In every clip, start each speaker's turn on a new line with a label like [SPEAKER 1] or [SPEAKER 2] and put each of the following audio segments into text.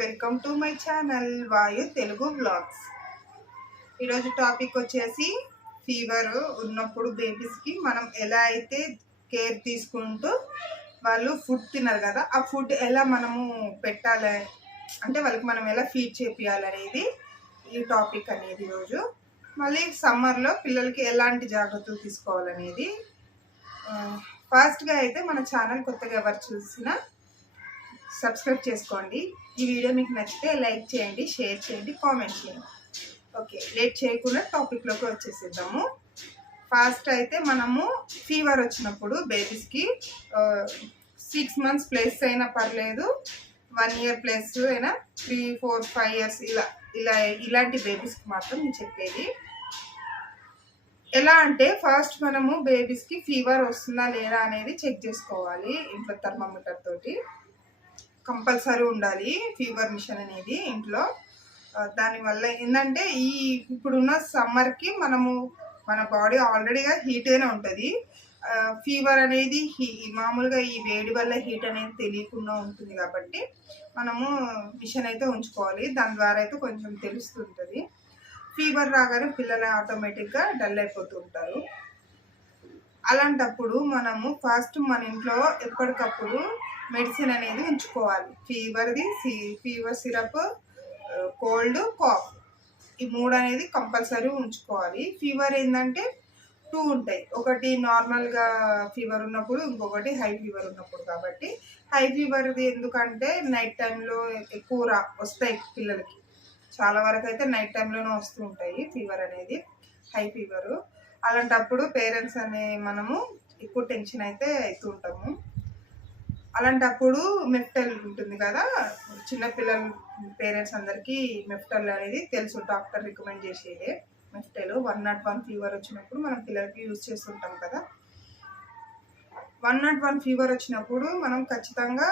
[SPEAKER 1] Welcome to my channel Vayu Telugu blogs ఈరోజు topic వచ్చేసి fever ఉన్నప్పుడు బేబీస్కి మనం ఎలా అయితే కేర్ తీసుకుంటూ వాళ్ళు ఫుడ్ తినరు కదా ఆ ఫుడ్ ఎలా మనము పెట్టాలి అంటే వాళ్ళకి మనం ఎలా ఫీడ్ చేపియాలనేది ఈ టాపిక్ అనేది ఈరోజు. మళ్ళీ సమ్మర్లో పిల్లలకి ఎలాంటి జాగ్రత్తలు తీసుకోవాలనేది ఫాస్ట్గా అయితే మన ఛానల్ కొత్తగా ఎవరు చూసినా సబ్స్క్రైబ్ చేసుకోండి. ఈ వీడియో మీకు నచ్చితే లైక్ చేయండి షేర్ చేయండి కామెంట్ చేయండి. ఓకే లేట్ చేయకుండా టాపిక్లోకి వచ్చేసేద్దాము. ఫాస్ట్ అయితే మనము ఫీవర్ వచ్చినప్పుడు బేబీస్కి సిక్స్ మంత్స్ ప్లేస్ అయినా పర్లేదు వన్ ఇయర్ ప్లస్ అయినా త్రీ ఫోర్ ఫైవ్ ఇయర్స్ ఇలా ఇలా ఇలాంటి బేబీస్కి మాత్రం నేను చెప్పేది. ఎలా అంటే ఫస్ట్ మనము బేబీస్కి ఫీవర్ వస్తుందా లేదా అనేది చెక్ చేసుకోవాలి ఇంట్లో థర్మామీటర్ తోటి. కంపల్సరీ ఉండాలి ఫీవర్ మిషన్ అనేది ఇంట్లో. దానివల్ల ఏంటంటే ఈ ఇప్పుడున్న సమ్మర్కి మనము మన బాడీ ఆల్రెడీగా హీట్గానే ఉంటుంది. ఫీవర్ అనేది హీ మామూలుగా ఈ వేడి వల్ల హీట్ అనేది తెలియకుండా ఉంటుంది కాబట్టి మనము మిషన్ అయితే ఉంచుకోవాలి. దాని ద్వారా అయితే కొంచెం తెలుస్తుంటుంది. ఫీవర్ రాగానే పిల్లలు ఆటోమేటిక్గా డల్ అయిపోతూ ఉంటారు. అలాంటప్పుడు మనము ఫస్ట్ మన ఇంట్లో ఎప్పటికప్పుడు మెడిసిన్ అనేది ఉంచుకోవాలి. ఫీవర్ది సి ఫీవర్ సిరప్ కోల్డ్ కాఫ్. ఈ మూడు అనేది కంపల్సరీ ఉంచుకోవాలి. ఫీవర్ ఏంటంటే టూ ఉంటాయి. ఒకటి నార్మల్గా ఫీవర్ ఉన్నప్పుడు ఇంకొకటి హై ఫీవర్ ఉన్నప్పుడు కాబట్టి. హై ఫీవర్ది ఎందుకంటే నైట్ టైంలో ఎక్కువ రా వస్తాయి పిల్లలకి. చాలా వరకు అయితే నైట్ టైంలోనే వస్తూ ఉంటాయి ఫీవర్ అనేది. High fever. అలాంటప్పుడు పేరెంట్స్ అనే మనము ఎక్కువ టెన్షన్ అయితే అవుతూ ఉంటాము. అలాంటప్పుడు మెఫ్టల్ ఉంటుంది కదా చిన్నపిల్లల పేరెంట్స్ అందరికీ మెఫ్టల్ అనేది తెలుసు డాక్టర్ రికమెండ్ చేసేదే Meftal. One not one fever వచ్చినప్పుడు మనం పిల్లలకి యూజ్ చేస్తుంటాం కదా. వన్ నాట్ వన్ ఫీవర్ వచ్చినప్పుడు మనం ఖచ్చితంగా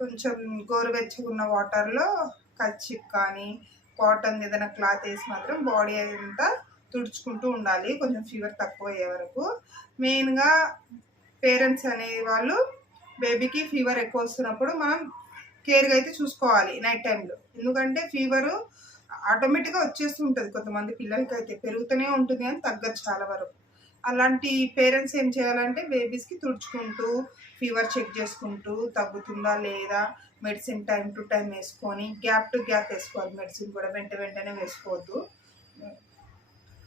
[SPEAKER 1] కొంచెం గోరువెచ్చగున్న వాటర్లో కచ్చిప్ కానీ కాటన్ ఏదైనా క్లాత్ వేసి మాత్రం బాడీ అంతా తుడుచుకుంటూ ఉండాలి. కొంచెం ఫీవర్ తక్కువ అయ్యే వరకు మెయిన్గా పేరెంట్స్ అనే వాళ్ళు బేబీకి ఫీవర్ ఎక్కువ వస్తున్నప్పుడు మనం కేర్గా అయితే చూసుకోవాలి నైట్ టైంలో ఎందుకంటే ఫీవరు ఆటోమేటిక్గా వచ్చేస్తూ ఉంటుంది. కొంతమంది పిల్లలకి అయితే పెరుగుతూనే ఉంటుంది అని తగ్గదు చాలా వరకు. అలాంటి పేరెంట్స్ ఏం చేయాలంటే బేబీస్కి తుడుచుకుంటూ ఫీవర్ చెక్ చేసుకుంటూ తగ్గుతుందా లేదా మెడిసిన్ టైం టు టైం వేసుకొని గ్యాప్ టు గ్యాప్ వేసుకోవాలి. మెడిసిన్ కూడా వెంట వెంటనే వేసుకోవద్దు.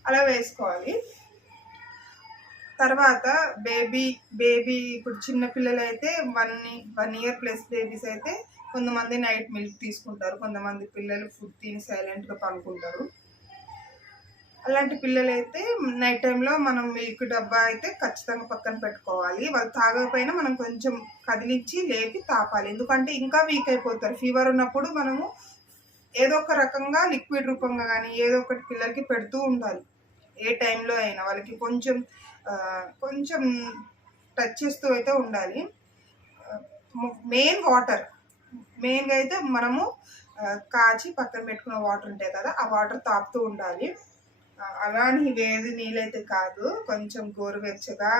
[SPEAKER 1] అలా వేసుకోవాలి. తర్వాత బేబీ బేబీ ఇప్పుడు చిన్న పిల్లలు అయితే one one year plus babies అయితే కొంతమంది నైట్ మిల్క్ తీసుకుంటారు. కొంతమంది పిల్లలు ఫుడ్ తిని సైలెంట్గా పనుకుంటారు. అలాంటి పిల్లలైతే నైట్ టైంలో మనం మిల్క్ డబ్బా అయితే ఖచ్చితంగా పక్కన పెట్టుకోవాలి. వాళ్ళు తాగకపోయినా మనం కొంచెం కదిలించి లేపి తాపాలి. ఎందుకంటే ఇంకా వీక్ అయిపోతారు. ఫీవర్ ఉన్నప్పుడు మనము ఏదో ఒక రకంగా లిక్విడ్ రూపంగా కానీ ఏదో ఒకటి పిల్లలకి పెడుతూ ఉండాలి. ఏ టైంలో అయినా వాళ్ళకి కొంచెం కొంచెం టచ్ చేస్తూ అయితే ఉండాలి. మెయిన్ వాటర్ మెయిన్గా అయితే మనము కాచి పక్కన పెట్టుకున్న వాటర్ ఉంటాయి కదా ఆ వాటర్ తాపుతూ ఉండాలి. అలా అని వేడి నీళ్ళైతే కాదు కొంచెం గోరువెచ్చగా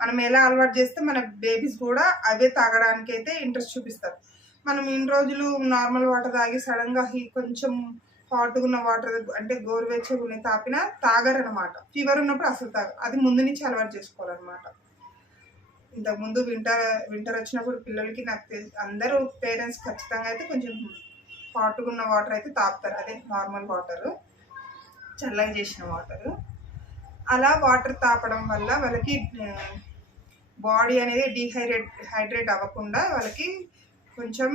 [SPEAKER 1] మనం ఎలా అలవాటు చేస్తే మన బేబీస్ కూడా అవే తాగడానికి అయితే ఇంట్రెస్ట్ చూపిస్తారు. మనం ఇన్ని రోజులు నార్మల్ వాటర్ తాగి సడన్గా కొంచెం హాట్గా ఉన్న వాటర్ అంటే గోరువెచ్చగా ఉన్నాయి తాపినా తాగరనమాట ఫీవర్ ఉన్నప్పుడు అసలు తాగ అది ముందు నుంచి అలవాటు చేసుకోవాలన్నమాట. ఇంతకుముందు వింటర్ వింటర్ వచ్చినప్పుడు పిల్లలకి నాకు తెలిసి అందరూ పేరెంట్స్ ఖచ్చితంగా అయితే కొంచెం హాట్గా ఉన్న వాటర్ అయితే తాపుతారు అదే నార్మల్ వాటర్ చల్లగా చేసిన వాటర్ అలా వాటర్ తాపడం వల్ల వాళ్ళకి బాడీ అనేది డీహైడ్రేట్ హైడ్రేట్ అవ్వకుండా వాళ్ళకి కొంచెం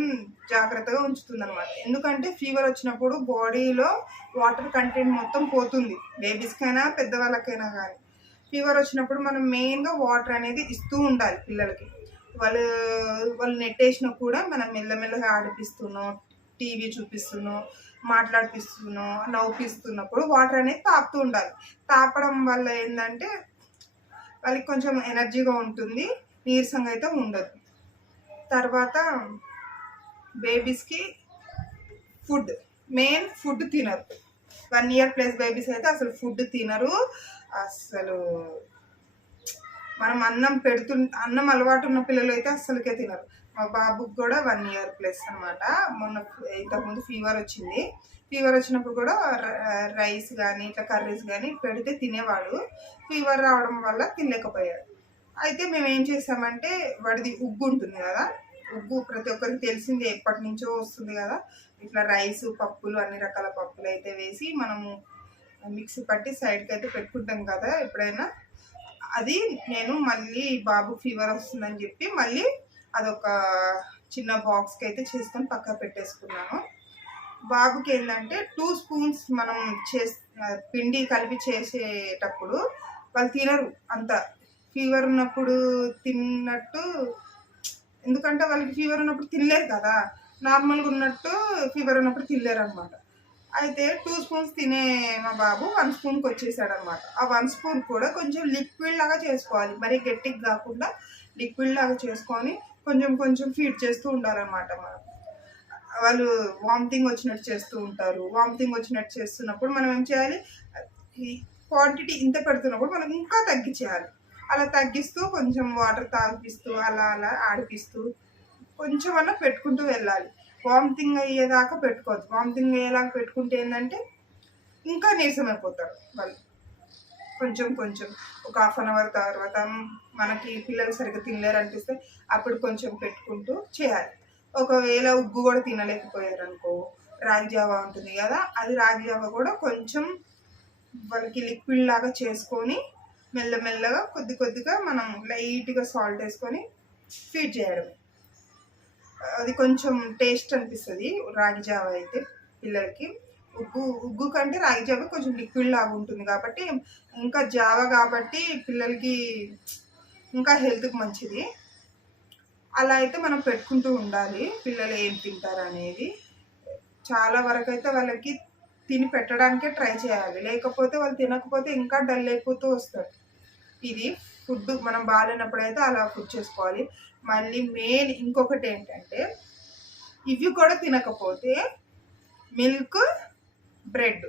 [SPEAKER 1] జాగ్రత్తగా ఉంచుతుంది అనమాట ఎందుకంటే ఫీవర్ వచ్చినప్పుడు బాడీలో వాటర్ కంటెంట్ మొత్తం పోతుంది. బేబీస్కైనా పెద్దవాళ్ళకైనా కానీ ఫీవర్ వచ్చినప్పుడు మనం మెయిన్గా వాటర్ అనేది ఇస్తూ ఉండాలి పిల్లలకి. వాళ్ళు వాళ్ళు నెట్టేసినా కూడా మనం మెల్లమెల్లగా ఆడిపిస్తున్నాం టీవీ చూపిస్తున్నాం మాట్లాడిపిస్తున్నాం నవ్వుపిస్తున్నప్పుడు వాటర్ అనేది తాపుతూ ఉండాలి. తాపడం వల్ల ఏంటంటే వాళ్ళకి కొంచెం ఎనర్జీగా ఉంటుంది నీరసంగా అయితే ఉండదు. తర్వాత బేబీస్కి ఫుడ్ మెయిన్ ఫుడ్ తినరు. వన్ ఇయర్ ప్లస్ బేబీస్ అయితే అసలు ఫుడ్ తినరు. అసలు మనం అన్నం పెడుతు అన్నం అలవాటు ఉన్న పిల్లలు అయితే అస్సలకే తినరు. మా బాబుకి కూడా వన్ ఇయర్ ప్లస్ అనమాట మొన్న ఇంతకుముందు ఫీవర్ వచ్చింది. ఫీవర్ వచ్చినప్పుడు కూడా రైస్ కానీ ఇట్లా కర్రీస్ కానీ పెడితే తినేవాడు. ఫీవర్ రావడం వల్ల తినలేకపోయాడు. అయితే మేము ఏం చేసామంటే వాడిది ఉగ్గు ఉంటుంది కదా ఉగ్గు ప్రతి ఒక్కరికి తెలిసిందే ఎప్పటి నుంచో వస్తుంది కదా. ఇట్లా రైస్ పప్పులు అన్ని రకాల పప్పులు అయితే వేసి మనము మిక్సీ పట్టి సైడ్కి అయితే పెట్టుకుంటాం కదా ఎప్పుడైనా. అది నేను మళ్ళీ బాబు ఫీవర్ వస్తుందని చెప్పి మళ్ళీ అదొక చిన్న బాక్స్కి అయితే చేసుకొని పక్క పెట్టేసుకున్నాను. బాబుకి ఏంటంటే టూ స్పూన్స్ మనం చేస్ పిండి కలిపి చేసేటప్పుడు వాళ్ళు తినరు అంత. ఫీవర్ ఉన్నప్పుడు తిన్నట్టు ఎందుకంటే వాళ్ళకి ఫీవర్ ఉన్నప్పుడు తినలేరు కదా. నార్మల్గా ఉన్నట్టు ఫీవర్ ఉన్నప్పుడు తినలేరు అనమాట అయితే టూ స్పూన్స్ తినే మా బాబు వన్ స్పూన్కి వచ్చేసాడు అనమాట ఆ వన్ స్పూన్ కూడా కొంచెం లిక్విడ్ లాగా చేసుకోవాలి. మరీ గట్టిగా కాకుండా లిక్విడ్ లాగా చేసుకొని కొంచెం కొంచెం ఫీడ్ చేస్తూ ఉండాలన్నమాట మనం. వాళ్ళు వామిటింగ్ వచ్చినట్టు చేస్తూ ఉంటారు. వామిటింగ్ వచ్చినట్టు చేస్తున్నప్పుడు మనం ఏం చేయాలి? క్వాంటిటీ ఇంత పెడుతున్నప్పుడు మనం ఇంకా తగ్గించేయాలి. అలా తగ్గిస్తూ కొంచెం వాటర్ తాగిపిస్తూ అలా అలా ఆడిపిస్తూ కొంచెం అలా పెట్టుకుంటూ వెళ్ళాలి. వామిటింగ్ అయ్యేదాకా పెట్టుకోవద్దు. వామిటింగ్ అయ్యేలాగా పెట్టుకుంటే ఏంటంటే ఇంకా నీరసం అయిపోతారు వాళ్ళు. కొంచెం కొంచెం ఒక హాఫ్ అన్ అవర్ తర్వాత మనకి పిల్లలు సరిగ్గా తినలేరు అనిపిస్తే అప్పుడు కొంచెం పెట్టుకుంటూ చేయాలి. ఒకవేళ ఉగ్గు కూడా తినలేకపోయారు అనుకో రాగి జావా ఉంటుంది కదా అది రాగి జావా కూడా కొంచెం వాళ్ళకి లిక్విడ్ లాగా చేసుకొని మెల్లమెల్లగా కొద్ది కొద్దిగా మనం లైట్గా సాల్ట్ వేసుకొని ఫీడ్ చేయడం. అది కొంచెం టేస్ట్ అనిపిస్తుంది రాగి జావ అయితే పిల్లలకి. ఉగ్గు ఉగ్గు కంటే రాగి జావ కొంచెం లిక్విడ్ లాగా ఉంటుంది కాబట్టి ఇంకా జావ కాబట్టి పిల్లలకి ఇంకా హెల్త్కి మంచిది. అలా అయితే మనం పెట్టుకుంటూ ఉండాలి పిల్లలు ఏం తింటారు అనేది. చాలా వరకు అయితే వాళ్ళకి తిని పెట్టడానికే ట్రై చేయాలి. లేకపోతే వాళ్ళు తినకపోతే ఇంకా డల్ అయిపోతూ వస్తారు. ఇది ఫుడ్ మనం బాగాలేనప్పుడు అయితే అలా ఫుడ్ చేసుకోవాలి. మళ్ళీ మెయిన్ ఇంకొకటి ఏంటంటే ఇవి కూడా తినకపోతే milk bread.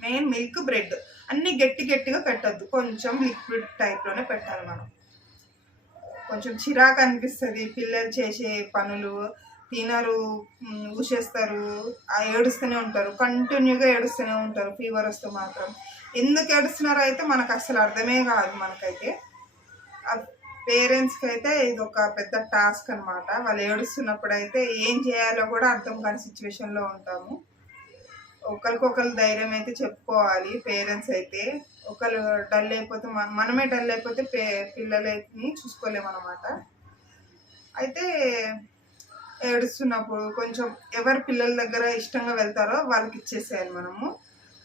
[SPEAKER 1] Main milk bread. అన్నీ గట్టి గట్టిగా పెట్టద్దు. కొంచెం లిక్విడ్ టైప్లోనే పెట్టాలి మనం. కొంచెం చిరాకు అనిపిస్తుంది. పిల్లలు చేసే పనులు తినరు ఊసేస్తారు ఏడుస్తూనే ఉంటారు. కంటిన్యూగా ఏడుస్తూనే ఉంటారు. ఫీవర్ వస్తే మాత్రం. ఎందుకు ఏడుస్తున్నారో అయితే మనకు అసలు అర్థమే కాదు మనకైతే. పేరెంట్స్కి అయితే ఇది ఒక పెద్ద టాస్క్ అనమాట వాళ్ళు ఏడుస్తున్నప్పుడు అయితే ఏం చేయాలో కూడా అర్థం కాని సిచ్యువేషన్లో ఉంటాము. ఒకరికొకరు ధైర్యం అయితే చెప్పుకోవాలి పేరెంట్స్ అయితే. ఒకరు డల్ అయిపోతే మనమే డల్ అయిపోతే పే పిల్లలని చూసుకోలేము అనమాట అయితే ఏడుస్తున్నప్పుడు కొంచెం ఎవరు పిల్లల దగ్గర ఇష్టంగా వెళ్తారో వాళ్ళకి ఇచ్చేసేయాలి మనము.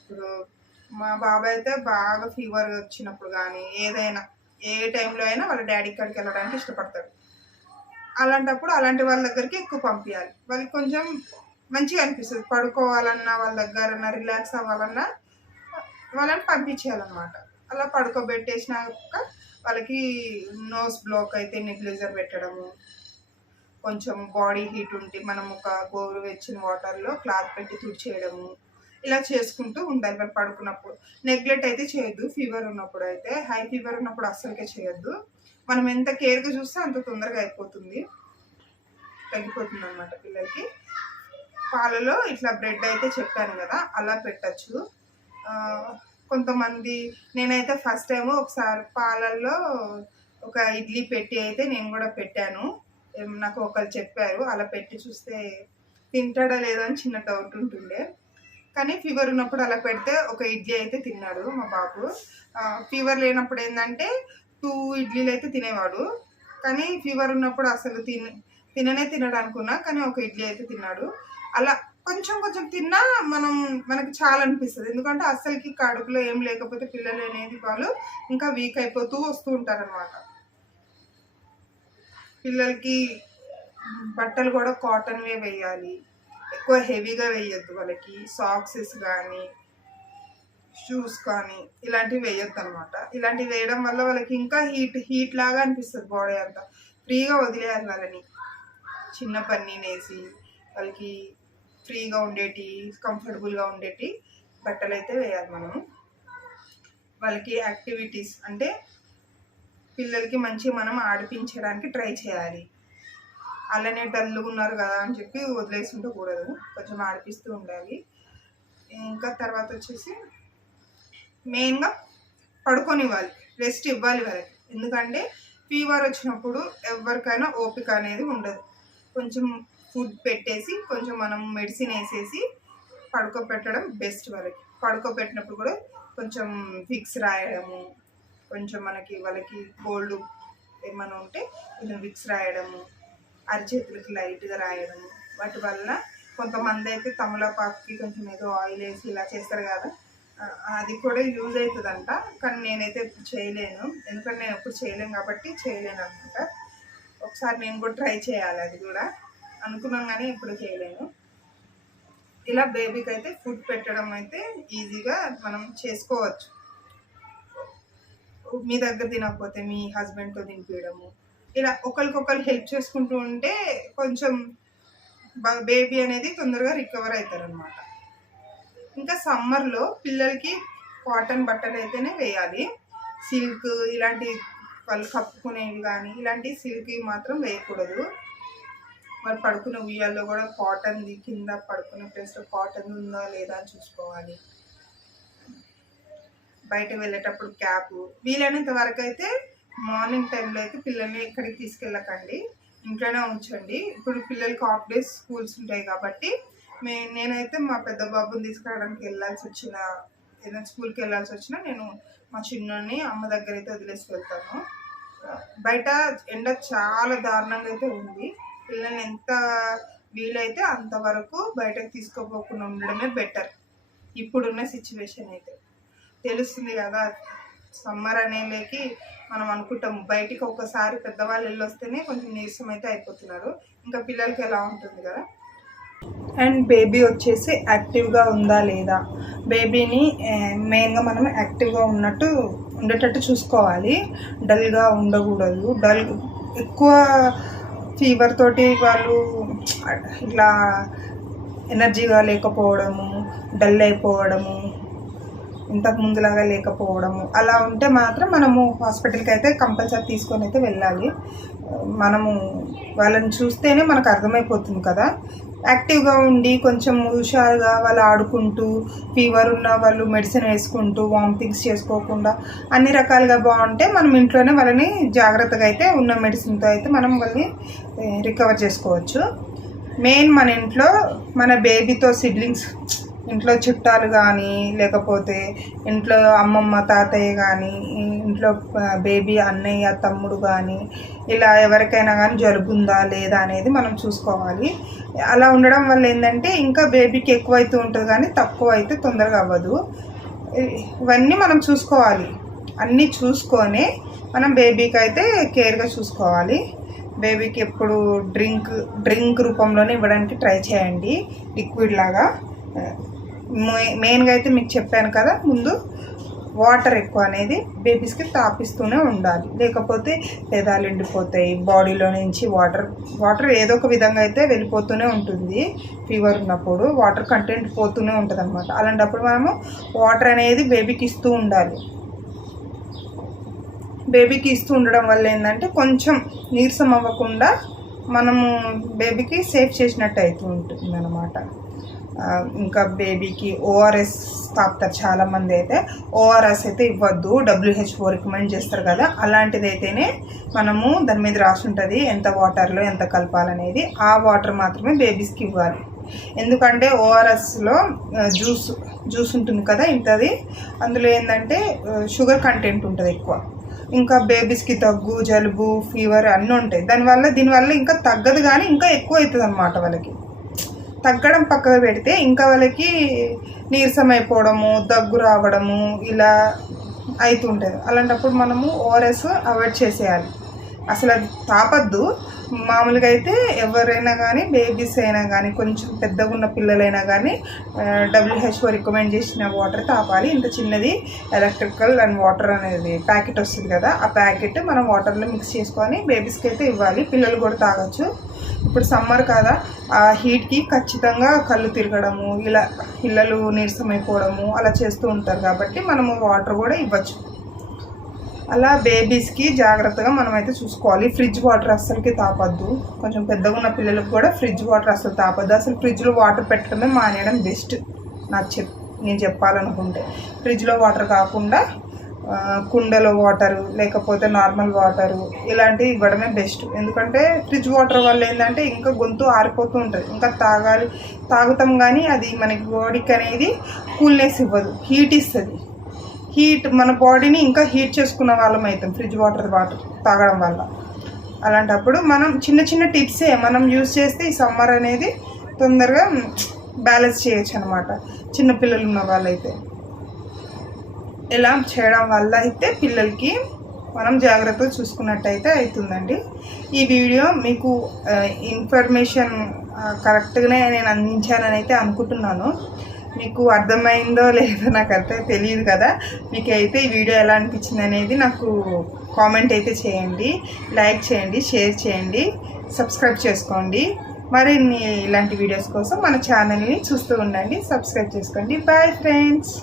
[SPEAKER 1] ఇప్పుడు మా బాబాయ్ అయితే బాగా ఫీవర్ వచ్చినప్పుడు కానీ ఏదైనా ఏ టైంలో అయినా వాళ్ళ డాడీ కాడికి వెళ్ళడానికి ఇష్టపడతాడు. అలాంటప్పుడు అలాంటి వాళ్ళ దగ్గరికి ఎక్కువ పంపించాలి వాళ్ళకి కొంచెం మంచిగా అనిపిస్తుంది. పడుకోవాలన్నా వాళ్ళ దగ్గర రిలాక్స్ అవ్వాలన్నా వాళ్ళని పంపించేయాలన్నమాట. అలా పడుకోబెట్టేసినాక వాళ్ళకి నోస్ బ్లాక్ అయితే నెగ్లెజర్ పెట్టడము కొంచెం బాడీ హీట్ ఉంటే మనం ఒక గోరు వెచ్చిన వాటర్లో క్లాత్ పెట్టి తుడిచేయడము ఇలా చేసుకుంటూ ఉండాలి మరి పడుకున్నప్పుడు. నెగ్లెక్ట్ అయితే చేయొద్దు ఫీవర్ ఉన్నప్పుడు అయితే. హై ఫీవర్ ఉన్నప్పుడు అస్సలకే చేయొద్దు. మనం ఎంత కేర్గా చూస్తే అంత తొందరగా అయిపోతుంది. తగ్గిపోతుంది అనమాట పిల్లలకి. పాలలో ఇట్లా బ్రెడ్ అయితే చెప్పాను కదా అలా పెట్టచ్చు. కొంతమంది నేనైతే ఫస్ట్ టైం ఒకసారి పాలల్లో ఒక ఇడ్లీ పెట్టి అయితే నేను కూడా పెట్టాను. నాకు ఒకరు చెప్పారు అలా పెట్టి చూస్తే తింటాడా లేదో అని చిన్న డౌట్ ఉంటుండే. కానీ ఫీవర్ ఉన్నప్పుడు అలా పెడితే ఒక ఇడ్లీ అయితే తిన్నాడు మా బాబు. ఫీవర్ లేనప్పుడు ఏంటంటే టూ ఇడ్లీలు అయితే తినేవాడు. కానీ ఫీవర్ ఉన్నప్పుడు అసలు తిన తిననే తినడు అనుకున్నా కానీ ఒక ఇడ్లీ అయితే తిన్నాడు. అలా కొంచెం కొంచెం తిన్నా మనం మనకి చాలా అనిపిస్తుంది. ఎందుకంటే అస్సలకి కడుపులో ఏం లేకపోతే పిల్లలు అనేది వాళ్ళు ఇంకా వీక్ అయిపోతూ వస్తూ ఉంటారనమాట పిల్లలకి బట్టలు కూడా కాటన్వే వేయాలి. ఎక్కువ హెవీగా వేయొద్దు వాళ్ళకి. సాక్సెస్ కానీ షూస్ కానీ ఇలాంటివి వేయొద్దు అనమాట ఇలాంటివి వేయడం వల్ల వాళ్ళకి ఇంకా హీట్ హీట్ లాగా అనిపిస్తుంది బాడీ అంతా. ఫ్రీగా వదిలేయాలి వాళ్ళని. చిన్న పన్నీనేసి వాళ్ళకి ఫ్రీగా ఉండేటి కంఫర్టబుల్గా ఉండేటి బట్టలు అయితే వేయాలి మనం వాళ్ళకి యాక్టివిటీస్ అంటే పిల్లలకి మంచిగా మనం ఆడిపించడానికి ట్రై చేయాలి. అలానే డల్గా ఉన్నారు కదా అని చెప్పి వదిలేసి ఉండకూడదు కొంచెం ఆడిపిస్తూ ఉండాలి. ఇంకా తర్వాత వచ్చేసి మెయిన్గా పడుకొనివ్వాలి. రెస్ట్ ఇవ్వాలి వాళ్ళకి. ఎందుకంటే ఫీవర్ వచ్చినప్పుడు ఎవరికైనా ఓపిక అనేది ఉండదు. కొంచెం ఫుడ్ పెట్టేసి కొంచెం మనం మెడిసిన్ వేసేసి పడుకోబెట్టడం బెస్ట్ వాళ్ళకి. పడుకోబెట్టినప్పుడు కూడా కొంచెం విక్స్ రాయడము కొంచెం మనకి వాళ్ళకి కోల్డ్ ఏమైనా ఉంటే కొంచెం విక్స్ రాయడము అరిచేతులకి లైట్గా రాయడము వాటి వల్ల కొంతమంది అయితే తమలపాకుకి కొంచెం ఏదో ఆయిల్ వేసి ఇలా చేస్తారు కదా. అది కూడా యూజ్ అవుతుందంట. కానీ నేనైతే ఇప్పుడు చేయలేను. ఎందుకంటే నేను ఎప్పుడు చేయలేను కాబట్టి చేయలేను అనమాట ఒకసారి నేను కూడా ట్రై చేయాలి అది కూడా. అనుకున్నాం కానీ ఇప్పుడు చేయలేను. ఇలా బేబీకి అయితే ఫుడ్ పెట్టడం అయితే ఈజీగా మనం చేసుకోవచ్చు. మీ దగ్గర తినకపోతే మీ హస్బెండ్తో తినిపించడము ఇలా ఒకరికొకరు హెల్ప్ చేసుకుంటూ ఉంటే కొంచెం బేబీ అనేది తొందరగా రికవర్ అవుతారు అనమాట ఇంకా సమ్మర్లో పిల్లలకి కాటన్ బట్టలు అయితేనే వేయాలి. సిల్క్ ఇలాంటి వాళ్ళు కప్పుకునేవి కానీ ఇలాంటి సిల్క్ మాత్రం వేయకూడదు. మరి పడుకునే ఉయ్యాల్లో కూడా కాటన్ది కింద పడుకునే ప్లేస్లో కాటన్ ఉందా లేదా అని చూసుకోవాలి. బయటకు వెళ్ళేటప్పుడు క్యాప్ వీలైనంత వరకు అయితే మార్నింగ్ టైంలో అయితే పిల్లల్ని ఎక్కడికి తీసుకెళ్ళకండి. ఇంట్లోనే ఉంచండి. ఇప్పుడు పిల్లలకి హాఫ్ డేస్ స్కూల్స్ ఉంటాయి కాబట్టి మే నేనైతే మా పెద్ద బాబుని తీసుకురావడానికి వెళ్ళాల్సి వచ్చిన ఏదైనా స్కూల్కి వెళ్ళాల్సి వచ్చినా నేను మా చిన్నోడిని అమ్మ దగ్గర అయితే వదిలేసి వెళ్తాను. బయట ఎండ చాలా దారుణంగా అయితే ఉంది. పిల్లల్ని ఎంత వీలైతే అంతవరకు బయటకు తీసుకోపోకుండా ఉండడమే బెటర్. ఇప్పుడున్న సిచ్యువేషన్ అయితే. తెలుస్తుంది కదా సమ్మర్ అనేలేకి మనం అనుకుంటాం బయటికి ఒకసారి పెద్దవాళ్ళు వెళ్ళొస్తేనే కొంచెం నీరసం అయితే అయిపోతున్నారు. ఇంకా పిల్లలకి ఎలా ఉంటుంది కదా? అండ్ బేబీ వచ్చేసి యాక్టివ్గా ఉందా లేదా? బేబీని మెయిన్గా మనం యాక్టివ్గా ఉన్నట్టు ఉండేటట్టు చూసుకోవాలి. డల్గా ఉండకూడదు. డల్ ఎక్కువ ఫీవర్ తోటి వాళ్ళు ఇట్లా ఎనర్జీగా లేకపోవడము డల్ అయిపోవడము ఇంతకు ముందులాగా లేకపోవడము. అలా ఉంటే మాత్రం మనము హాస్పిటల్కి అయితే కంపల్సరీ తీసుకొని అయితే వెళ్ళాలి. మనము వాళ్ళని చూస్తేనే మనకు అర్థమైపోతుంది కదా. యాక్టివ్గా ఉండి కొంచెం హుషారుగా వాళ్ళు ఆడుకుంటూ ఫీవర్ ఉన్న వాళ్ళు మెడిసిన్ వేసుకుంటూ వామిటింగ్స్ చేసుకోకుండా అన్ని రకాలుగా బాగుంటే మనం ఇంట్లోనే వాళ్ళని జాగ్రత్తగా అయితే ఉన్న మెడిసిన్తో అయితే మనం వాళ్ళని రికవర్ చేసుకోవచ్చు. మెయిన్ మన ఇంట్లో మన బేబీతో సిబ్లింగ్స్ ఇంట్లో చుట్టాలు కానీ లేకపోతే ఇంట్లో అమ్మమ్మ తాతయ్య కానీ ఇంట్లో బేబీ అన్నయ్య తమ్ముడు కానీ ఇలా ఎవరికైనా కానీ జలుబుందా లేదా అనేది మనం చూసుకోవాలి. అలా ఉండడం వల్ల ఏంటంటే ఇంకా బేబీకి ఎక్కువ అవుతూ ఉంటుంది కానీ తక్కువ అయితే తొందరగా అవ్వదు. ఇవన్నీ మనం చూసుకోవాలి. అన్నీ చూసుకొని మనం బేబీకి అయితే కేర్గా చూసుకోవాలి. బేబీకి ఎప్పుడు డ్రింక్ డ్రింక్ రూపంలోనే ఇవ్వడానికి ట్రై చేయండి. లిక్విడ్ లాగా. మెయిన్గా అయితే మీకు చెప్పాను కదా ముందు వాటర్ ఎక్కువ అనేది బేబీస్కి తాపిస్తూనే ఉండాలి. లేకపోతే పెదాలు ఎండిపోతాయి బాడీలో నుంచి వాటర్ వాటర్ ఏదో ఒక విధంగా అయితే వెళ్ళిపోతూనే ఉంటుంది. ఫీవర్ ఉన్నప్పుడు వాటర్ కంటెంట్ పోతూనే ఉంటుంది అనమాట అలాంటప్పుడు మనము వాటర్ అనేది బేబీకి ఇస్తూ ఉండాలి. బేబీకి ఇస్తూ ఉండడం వల్ల ఏంటంటే కొంచెం నీరసం అవ్వకుండా మనము బేబీకి సేఫ్ చేసినట్టు అవుతూ ఉంటుంది అనమాట ఇంకా బేబీకి ఓఆర్ఎస్ తాపుతారు చాలామంది అయితే. ఓఆర్ఎస్ అయితే ఇవ్వద్దు డబ్ల్యూహెచ్ఓ రికమెండ్ చేస్తారు కదా. అలాంటిది అయితేనే మనము దాని మీద రాసి ఉంటుంది ఎంత వాటర్లో ఎంత కలపాలనేది. ఆ వాటర్ మాత్రమే బేబీస్కి ఇవ్వాలి. ఎందుకంటే ఓఆర్ఎస్లో జ్యూస్ జ్యూస్ ఉంటుంది కదా ఇంతది. అందులో ఏంటంటే షుగర్ కంటెంట్ ఉంటుంది ఎక్కువ. ఇంకా బేబీస్కి దగ్గు జలుబు ఫీవర్ అన్నీ ఉంటాయి. దానివల్ల దీనివల్ల ఇంకా తగ్గదు కానీ ఇంకా ఎక్కువ అవుతుంది అనమాట వాళ్ళకి. తగ్గడం పక్కకు పెడితే ఇంకా వాళ్ళకి నీరసం అయిపోవడము దగ్గు రావడము ఇలా అవుతుంటుంది అలాంటప్పుడు మనము ఓఆర్ఎస్ అవాయిడ్ చేసేయాలి. అసలు అది తాపద్దు. మామూలుగా అయితే ఎవరైనా కానీ బేబీస్ అయినా కానీ కొంచెం పెద్దగా ఉన్న పిల్లలైనా కానీ డబ్ల్యూహెచ్ఓ రికమెండ్ చేసిన వాటర్ తాపాలి. ఇంత చిన్నది ఎలక్ట్రికల్ అండ్ వాటర్ అనేది ప్యాకెట్ వస్తుంది కదా ఆ ప్యాకెట్ మనం వాటర్లో మిక్స్ చేసుకొని బేబీస్కి అయితే ఇవ్వాలి. పిల్లలు కూడా తాగొచ్చు. ఇప్పుడు సమ్మర్ కదా ఆ హీట్కి ఖచ్చితంగా కళ్ళు తిరగడము ఇలా పిల్లలు నీరసమైపోవడము అలా చేస్తూ ఉంటారు కాబట్టి మనము వాటర్ కూడా ఇవ్వచ్చు. అలా బేబీస్కి జాగ్రత్తగా మనం అయితే చూసుకోవాలి. ఫ్రిడ్జ్ వాటర్ అస్సలకి తాపద్దు. కొంచెం పెద్దగా ఉన్న పిల్లలకు కూడా ఫ్రిడ్జ్ వాటర్ అస్సలు తాపద్దు. అసలు ఫ్రిడ్జ్లో వాటర్ పెట్టడమే మానేయడం బెస్ట్ నాకు చెప్ నేను చెప్పాలనుకుంటే. ఫ్రిడ్జ్లో వాటర్ కాకుండా కుండలో వాటరు లేకపోతే నార్మల్ వాటరు ఇలాంటివి ఇవ్వడమే బెస్ట్ ఎందుకంటే ఫ్రిడ్జ్ వాటర్ వల్ల ఏంటంటే ఇంకా గొంతు ఆరిపోతూ ఉంటుంది. ఇంకా తాగాలి తాగుతాం కానీ అది మనకి బాడీకి అనేది కూల్నెస్ ఇవ్వదు. హీట్ ఇస్తుంది. హీట్ మన బాడీని ఇంకా హీట్ చేసుకున్న వాళ్ళం అవుతాం ఫ్రిడ్జ్ వాటర్ వాటర్ తాగడం వల్ల. అలాంటప్పుడు మనం చిన్న చిన్న టిప్సే మనం యూజ్ చేస్తే ఈ సమ్మర్ అనేది తొందరగా బ్యాలెన్స్ చేయొచ్చు అనమాట చిన్నపిల్లలు ఉన్న వాళ్ళైతే. ఇలా చేయడం వల్ల అయితే పిల్లలకి మనం జాగ్రత్తగా చూసుకున్నట్టయితే అవుతుందండి. ఈ వీడియో మీకు ఇన్ఫర్మేషన్ కరెక్ట్గానే నేను అందించానని అయితే అనుకుంటున్నాను. మీకు అర్థమైందో లేదో నాకు అయితే తెలియదు కదా. మీకు అయితే ఈ వీడియో ఎలా అనిపించింది అనేది నాకు కామెంట్ అయితే చేయండి లైక్ చేయండి షేర్ చేయండి సబ్స్క్రైబ్ చేసుకోండి. మరిన్ని ఇలాంటి వీడియోస్ కోసం మన ఛానల్ని చూస్తూ ఉండండి సబ్స్క్రైబ్ చేసుకోండి. Bye friends.